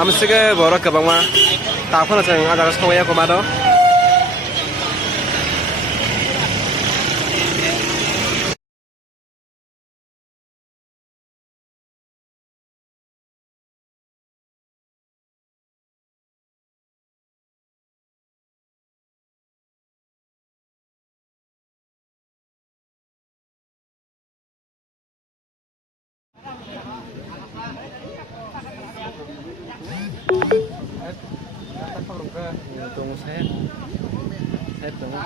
Amsige borok kebangma takpon जों आदार संनाया कमादो tunggu saya tunggu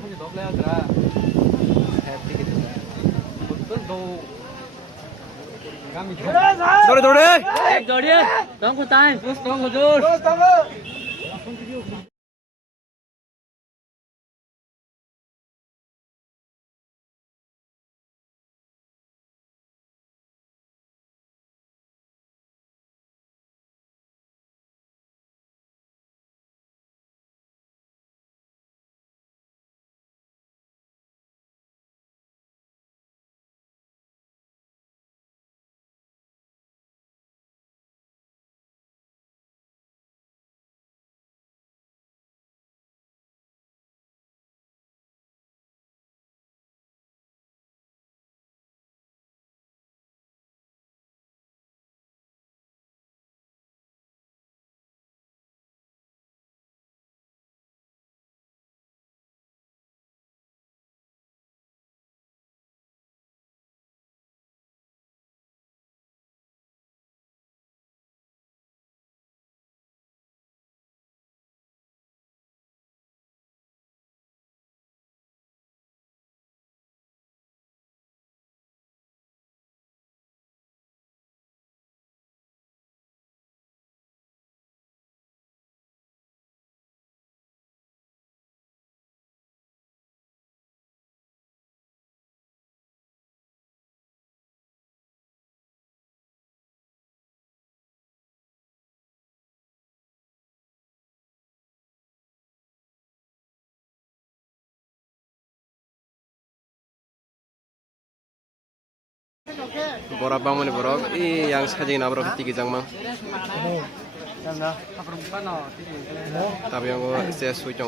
không được leo ra happy gitu betul tuh kami dore dore dore tunggu time terus tunggu terus borok bang mani borok yang saja na borok tiga jang mang tapi yang gua saya suci